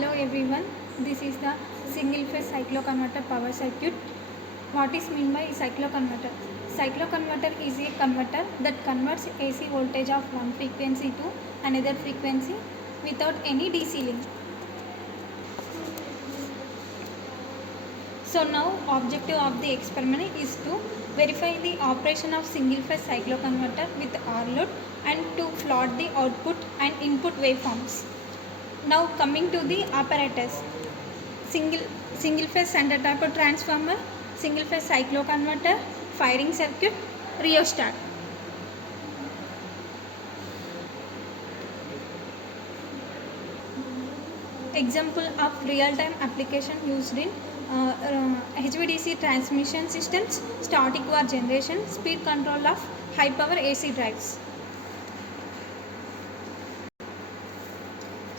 Hello everyone, this is the single phase cycloconverter power circuit. What is meant by cycloconverter? Cycloconverter is a converter that converts AC voltage of one frequency to another frequency without any DC link. So now objective of the experiment is to verify the operation of single phase cycloconverter with R load and to plot the output and input waveforms. Now coming to the apparatus, single phase center type transformer, single phase cycloconverter, firing circuit, rheostat. Example of real-time application used in HVDC transmission systems, static var generation, speed control of high power AC drives.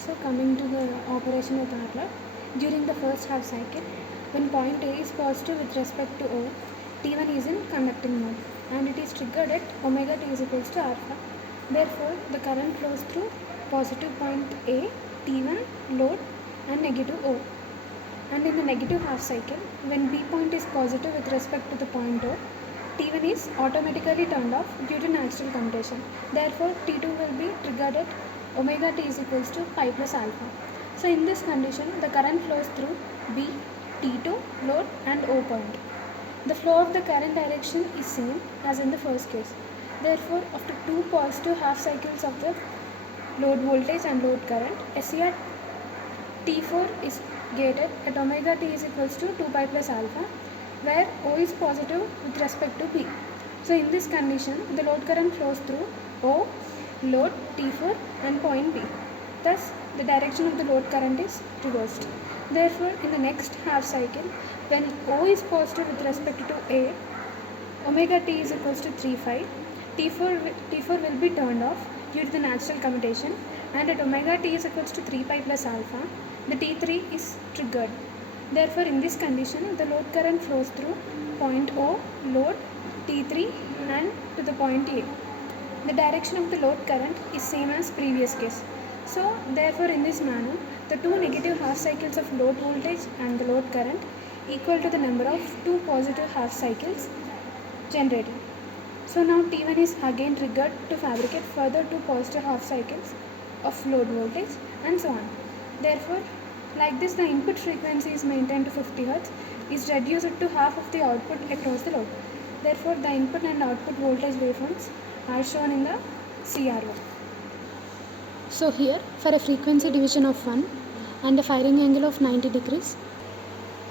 So coming to the operation of R load, during the first half cycle, when point A is positive with respect to O, T1 is in conducting mode and it is triggered at omega T is equals to alpha. Therefore, the current flows through positive point A, T1, load and negative O. And in the negative half cycle, when B point is positive with respect to the point O, T1 is automatically turned off due to natural commutation. Therefore, T2 will be triggered at omega T is equals to pi plus alpha. So in this condition, the current flows through B, T2, load and O point. The flow of the current direction is same as in the first case. Therefore, after two positive half cycles of the load voltage and load current, SCR T4 is gated at omega T is equals to 2 pi plus alpha, where O is positive with respect to P. So in this condition, the load current flows through O, load T4 and point B. Thus, the direction of the load current is reversed. Therefore, in the next half cycle, when O is positive with respect to A, omega T is equals to 3 phi, T4 will be turned off due to the natural commutation, and at omega T is equals to 3 pi plus alpha, the T3 is triggered. Therefore, in this condition, the load current flows through point O, load, T3 and to the point A. The direction of the load current is same as previous case. So, therefore, in this manner, the two negative half cycles of load voltage and the load current equal to the number of two positive half cycles generated. So, now T1 is again triggered to fabricate further two positive half cycles of load voltage and so on. Therefore, like this, the input frequency is maintained to 50 Hz, is reduced to half of the output across the load. Therefore, the input and output voltage waveforms are shown in the CRO. So here, for a frequency division of 1 and a firing angle of 90 degrees,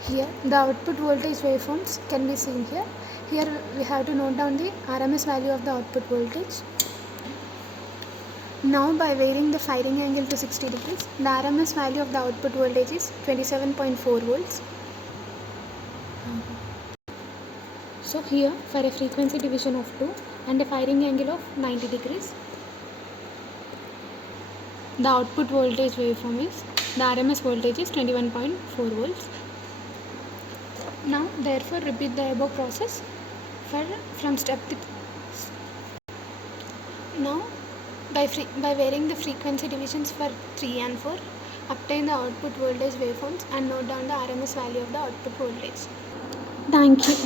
here the output voltage waveforms can be seen here. Here we have to note down the RMS value of the output voltage. Now by varying the firing angle to 60 degrees, the RMS value of the output voltage is 27.4 volts. So here for a frequency division of 2 and a firing angle of 90 degrees, the output voltage waveform is, the RMS voltage is 21.4 volts. Now therefore repeat the above process from step 3. Now by varying the frequency divisions for 3 and 4, obtain the output voltage waveforms and note down the RMS value of the output voltage. Thank you.